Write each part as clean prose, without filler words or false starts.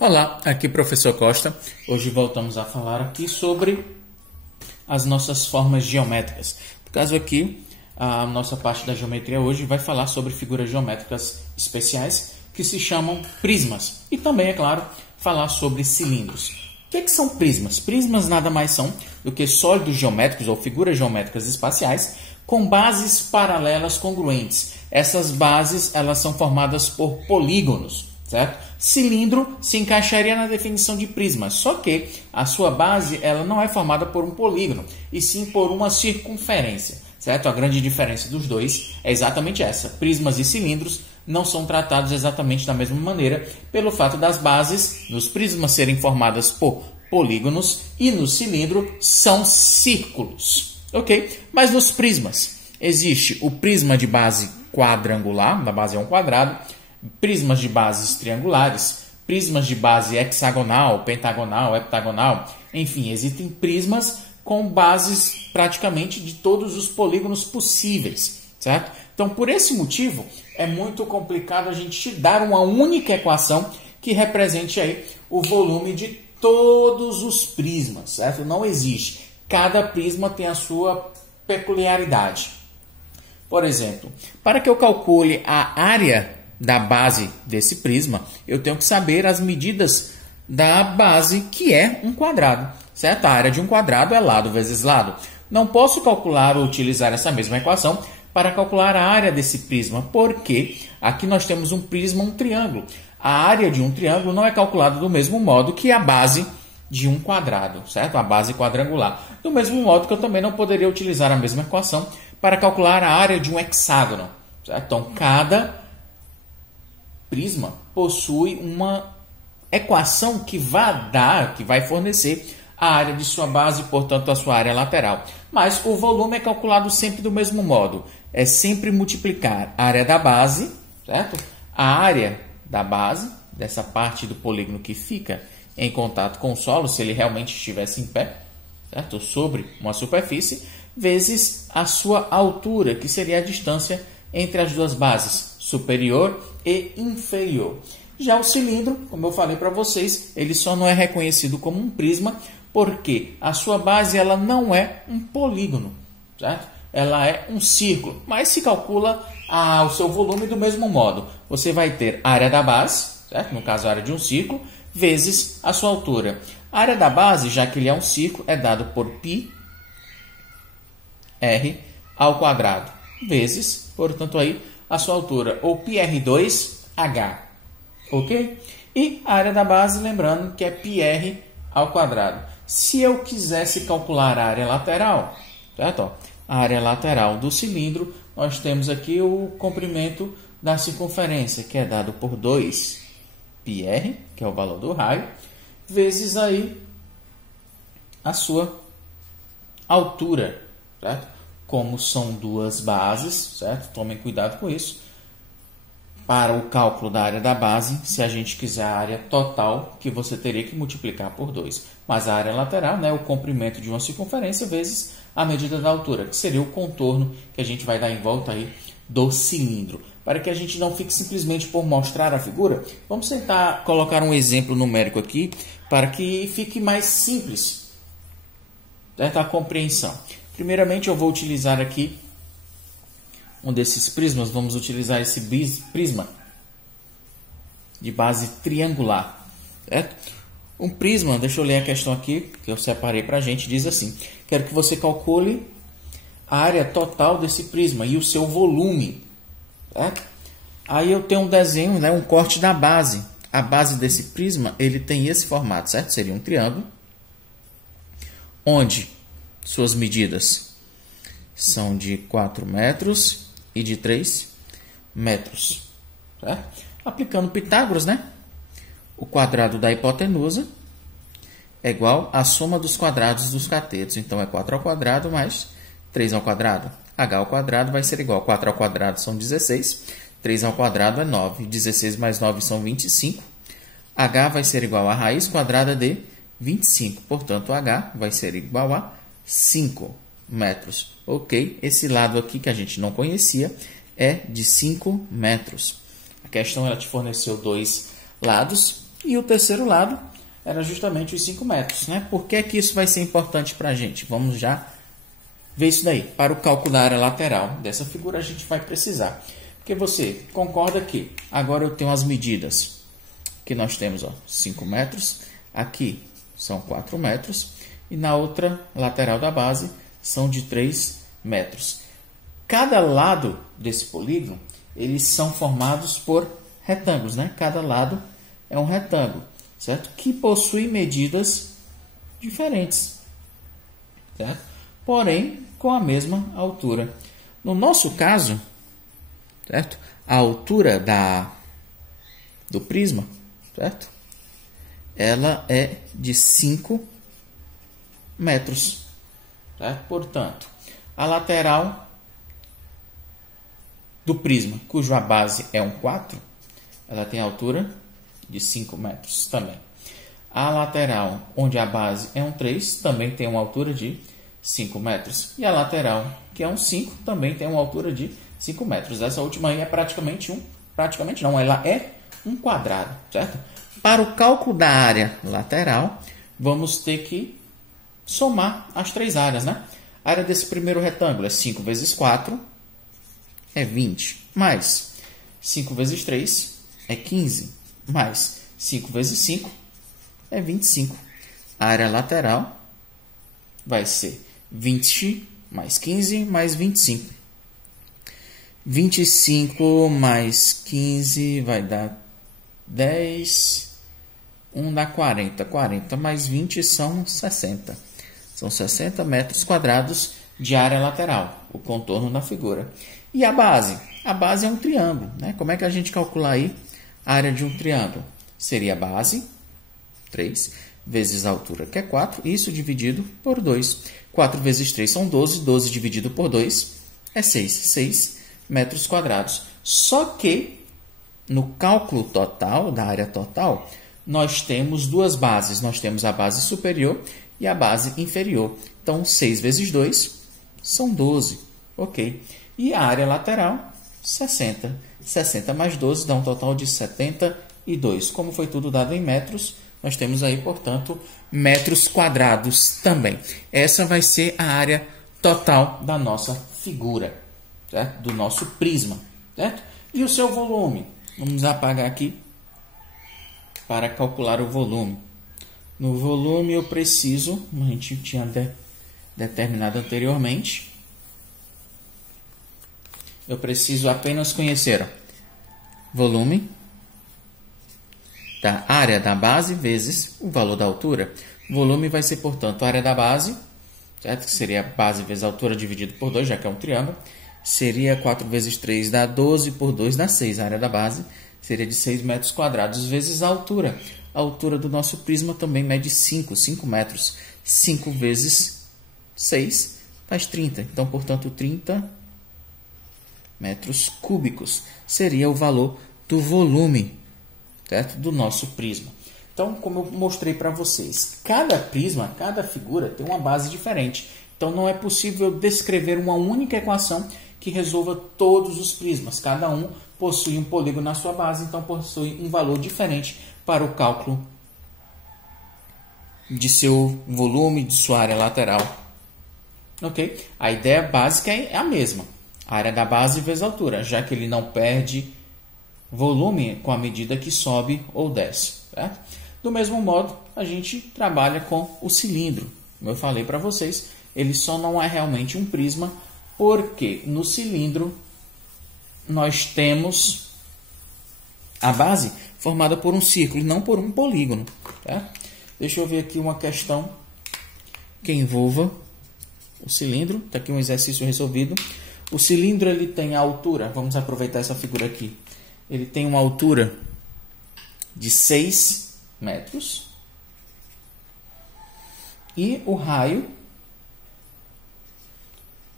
Olá, aqui professor Costa. Hoje voltamos a falar aqui sobre as nossas formas geométricas. No caso aqui, a nossa parte da geometria hoje vai falar sobre figuras geométricas especiais que se chamam prismas. E também, é claro, falar sobre cilindros. O que são prismas? Prismas nada mais são do que sólidos geométricos ou figuras geométricas espaciais com bases paralelas congruentes. Essas bases elas são formadas por polígonos. Certo? Cilindro se encaixaria na definição de prisma, só que a sua base ela não é formada por um polígono, e sim por uma circunferência. Certo? A grande diferença dos dois é exatamente essa. Prismas e cilindros não são tratados exatamente da mesma maneira, pelo fato das bases dos prismas serem formadas por polígonos e no cilindro são círculos. Ok? Mas nos prismas existe o prisma de base quadrangular, da base é um quadrado, prismas de bases triangulares, prismas de base hexagonal, pentagonal, heptagonal, enfim, existem prismas com bases praticamente de todos os polígonos possíveis, certo? Então, por esse motivo, é muito complicado a gente dar uma única equação que represente aí o volume de todos os prismas, certo? Não existe. Cada prisma tem a sua peculiaridade. Por exemplo, para que eu calcule a área da base desse prisma, eu tenho que saber as medidas da base, que é um quadrado, certo? A área de um quadrado é lado vezes lado. Não posso calcular ou utilizar essa mesma equação para calcular a área desse prisma, porque aqui nós temos um prisma, um triângulo. A área de um triângulo não é calculada do mesmo modo que a base de um quadrado, certo? A base quadrangular. Do mesmo modo que eu também não poderia utilizar a mesma equação para calcular a área de um hexágono, certo? Então, cada prisma possui uma equação que vai fornecer a área de sua base, portanto, a sua área lateral. Mas o volume é calculado sempre do mesmo modo. É sempre multiplicar a área da base, certo? A área da base, dessa parte do polígono que fica em contato com o solo, se ele realmente estivesse em pé, certo? Sobre uma superfície, vezes a sua altura, que seria a distância entre as duas bases, superior e inferior. Já o cilindro, como eu falei para vocês, ele só não é reconhecido como um prisma porque a sua base ela não é um polígono, certo? Ela é um círculo, mas se calcula o seu volume do mesmo modo. Você vai ter a área da base, certo? No caso a área de um círculo, vezes a sua altura. A área da base, já que ele é um círculo, é dado por πr ao quadrado, vezes, portanto, aí a sua altura, ou πr2h, ok? E a área da base, lembrando que é πr ao quadrado. Se eu quisesse calcular a área lateral, certo? Ó, a área lateral do cilindro, nós temos aqui o comprimento da circunferência, que é dado por 2πr, que é o valor do raio, vezes aí a sua altura, certo? Como são duas bases, certo? Tomem cuidado com isso. Para o cálculo da área da base, se a gente quiser a área total, que você teria que multiplicar por 2. Mas a área lateral, né, o comprimento de uma circunferência vezes a medida da altura, que seria o contorno que a gente vai dar em volta aí do cilindro. Para que a gente não fique simplesmente por mostrar a figura, vamos tentar colocar um exemplo numérico aqui para que fique mais simples, certo? A compreensão. Primeiramente, eu vou utilizar aqui um desses prismas. Vamos utilizar esse prisma de base triangular, certo? Um prisma, deixa eu ler a questão aqui, que eu separei para a gente, diz assim: quero que você calcule a área total desse prisma e o seu volume, certo? Aí eu tenho um desenho, né, um corte da base. A base desse prisma, ele tem esse formato, certo? Seria um triângulo, onde suas medidas são de 4 metros e de 3 metros. Certo? Aplicando Pitágoras, né? O quadrado da hipotenusa é igual à soma dos quadrados dos catetos. Então, é 4 ao quadrado mais 3 ao quadrado. H ao quadrado vai ser igual a 4 ao quadrado são 16. 3 ao quadrado é 9. 16 mais 9 são 25. H vai ser igual a raiz quadrada de 25. Portanto, H vai ser igual a 5 metros. Ok? Esse lado aqui que a gente não conhecia é de 5 metros. A questão ela te forneceu dois lados E o terceiro lado era justamente os 5 metros, né? Por que que isso vai ser importante para a gente? Vamos já ver isso daí. Para o cálculo da área lateral dessa figura, a gente vai precisar. Porque você concorda que agora eu tenho as medidas que nós temos, ó, 5 metros, aqui são 4 metros, e na outra lateral da base são de 3 metros. Cada lado desse polígono, eles são formados por retângulos, né? Cada lado é um retângulo, certo? Que possui medidas diferentes, certo? Porém, com a mesma altura. No nosso caso, certo? A altura do prisma, certo? Ela é de 5 metros, certo? Portanto, a lateral do prisma, cuja base é um 4, ela tem altura de 5 metros também. A lateral, onde a base é um 3, também tem uma altura de 5 metros. E a lateral, que é um 5, também tem uma altura de 5 metros. Essa última aí é praticamente não, ela é um quadrado, certo? Para o cálculo da área lateral, vamos ter que somar as 3 áreas, né? A área desse primeiro retângulo é 5 vezes 4, é 20, mais 5 vezes 3 é 15, mais 5 vezes 5 é 25. A área lateral vai ser 20 mais 15 mais 25. 25 mais 15 vai dar 10. 1 dá 40. 40 mais 20 são 60. São 60 metros quadrados de área lateral, o contorno da figura. E a base? A base é um triângulo, né? Como é que a gente calcula aí a área de um triângulo? Seria a base, 3, vezes a altura, que é 4, isso dividido por 2. 4 vezes 3 são 12, 12 dividido por 2 é 6, 6 metros quadrados. Só que, no cálculo total, da área total, nós temos duas bases. Nós temos a base superior e a base inferior. Então, 6 vezes 2 são 12, ok. E a área lateral, 60. 60 mais 12 dá um total de 72. Como foi tudo dado em metros, nós temos aí, portanto, metros quadrados também. Essa vai ser a área total da nossa figura, certo? Do nosso prisma, certo? E o seu volume? Vamos apagar aqui para calcular o volume. No volume eu preciso, a gente tinha determinado anteriormente, eu preciso apenas conhecer volume da área da base vezes o valor da altura. Volume vai ser, portanto, a área da base, certo? Que seria a base vezes a altura dividido por 2, já que é um triângulo. Seria 4 vezes 3 dá 12, por 2 dá 6. A área da base seria de 6 metros quadrados vezes a altura. A altura do nosso prisma também mede 5 metros. 5 vezes 6 faz 30. Então, portanto, 30 metros cúbicos seria o valor do volume, certo? Do nosso prisma. Então, como eu mostrei para vocês, cada prisma, cada figura tem uma base diferente. Então, não é possível descrever uma única equação que resolva todos os prismas. Cada um possui um polígono na sua base, então possui um valor diferente para o cálculo de seu volume, de sua área lateral. Ok? A ideia básica é a mesma. A área da base vezes a altura, já que ele não perde volume com a medida que sobe ou desce. Certo? Do mesmo modo, a gente trabalha com o cilindro. Como eu falei para vocês, ele só não é realmente um prisma, porque no cilindro nós temos a base formada por um círculo e não por um polígono. Certo? Deixa eu ver aqui uma questão que envolva o cilindro. Está aqui um exercício resolvido. O cilindro ele tem a altura, vamos aproveitar essa figura aqui. Ele tem uma altura de 6 metros e o raio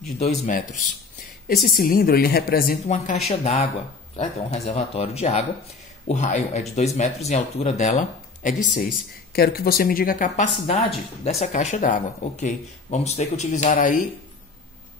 de 2 metros. Esse cilindro ele representa uma caixa d'água, certo? É um reservatório de água. O raio é de 2 metros e a altura dela é de 6. Quero que você me diga a capacidade dessa caixa d'água. Ok, vamos ter que utilizar aí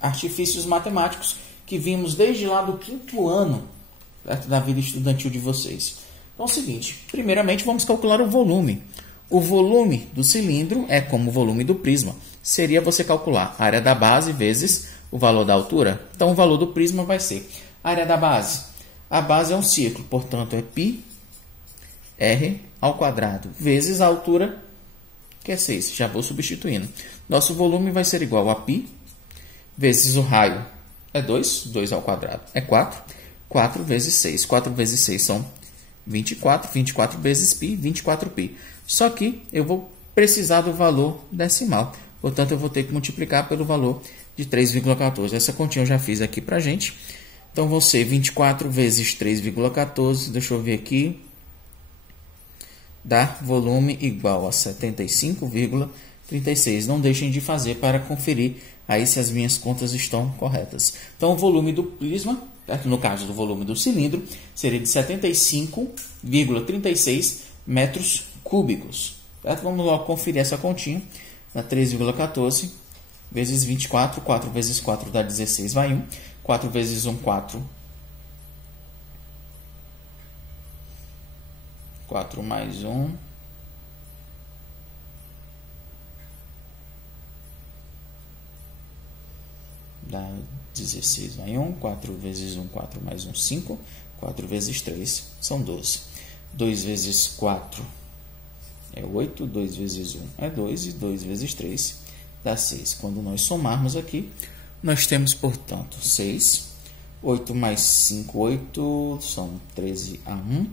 artifícios matemáticos que vimos desde lá do 5º ano, certo? Da vida estudantil de vocês. Então é o seguinte, primeiramente vamos calcular o volume. O volume do cilindro é como o volume do prisma. Seria você calcular a área da base vezes o valor da altura. Então o valor do prisma vai ser a área da base. A base é um círculo, portanto é πr ao quadrado vezes a altura, que é 6. Já vou substituindo. Nosso volume vai ser igual a π vezes o raio é 2, 2 ao quadrado é 4, 4 vezes 6. 4 vezes 6 são 24, 24 vezes π, 24π. Só que eu vou precisar do valor decimal, portanto eu vou ter que multiplicar pelo valor de 3,14. Essa continha eu já fiz aqui para a gente. Então vão ser 24 vezes 3,14, deixa eu ver aqui, dá volume igual a 75,36. Não deixem de fazer para conferir aí se as minhas contas estão corretas. Então o volume do prisma, certo? No caso do volume do cilindro, seria de 75,36 metros cúbicos. Certo? Vamos logo conferir essa continha. Dá 3,14 vezes 24. 4 vezes 4 dá 16, vai 1. 4 vezes 1, 4. 4 mais 1. Dá 16, vai 1. 4 vezes 1, 4 mais 1, 5. 4 vezes 3 são 12. 2 vezes 4 é 8. 2 vezes 1 é 2. E 2 vezes 3 dá 6. Quando nós somarmos aqui, nós temos, portanto, 6. 8 mais 5, 8. São 13 a 1.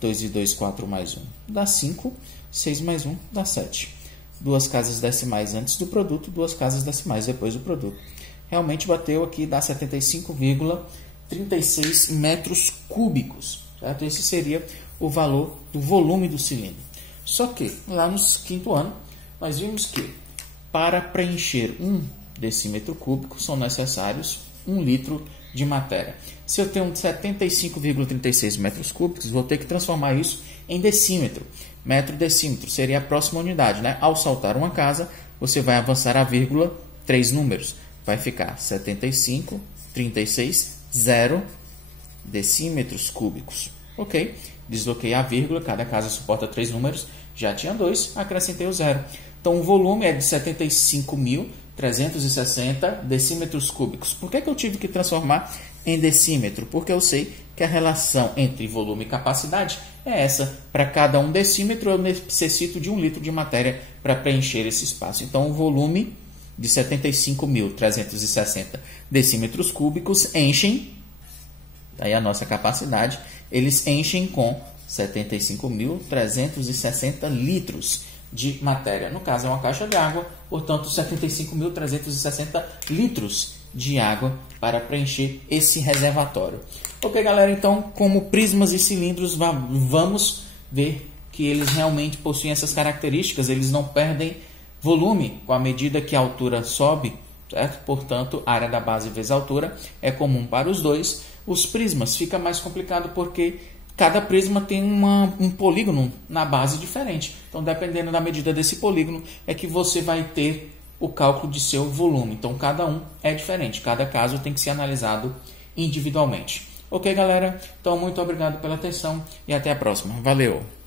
2 e 2, 4 mais 1 dá 5. 6 mais 1 dá 7. Duas casas decimais antes do produto, duas casas decimais depois do produto. Realmente bateu aqui, dá 75,36 metros cúbicos. Certo? Esse seria o valor do volume do cilindro. Só que, lá no quinto ano, nós vimos que para preencher 1 decímetro cúbico são necessários 1 litro de matéria. Se eu tenho 75,36 metros cúbicos, vou ter que transformar isso em decímetro. Metro decímetro seria a próxima unidade, né? Ao saltar uma casa, você vai avançar a vírgula 3 números. Vai ficar 75,36, 0 decímetros cúbicos. Ok? Desloquei a vírgula, cada casa suporta 3 números. Já tinha 2, acrescentei o 0. Então o volume é de 75.360 decímetros cúbicos. Por que eu tive que transformar em decímetro? Porque eu sei que a relação entre volume e capacidade é essa. Para cada 1 decímetro eu necessito de 1 litro de matéria para preencher esse espaço. Então o volume de 75.360 decímetros cúbicos enchem, aí a nossa capacidade, eles enchem com 75.360 litros de matéria. No caso, é uma caixa de água, portanto, 75.360 litros de água para preencher esse reservatório. Ok, galera, então, como prismas e cilindros, vamos ver que eles realmente possuem essas características, eles não perdem volume com a medida que a altura sobe, certo? Portanto, a área da base vezes a altura é comum para os dois. Os prismas fica mais complicado porque cada prisma tem um polígono na base diferente. Então, dependendo da medida desse polígono, é que você vai ter o cálculo de seu volume. Então, cada um é diferente. Cada caso tem que ser analisado individualmente. Ok, galera? Então, muito obrigado pela atenção e até a próxima. Valeu!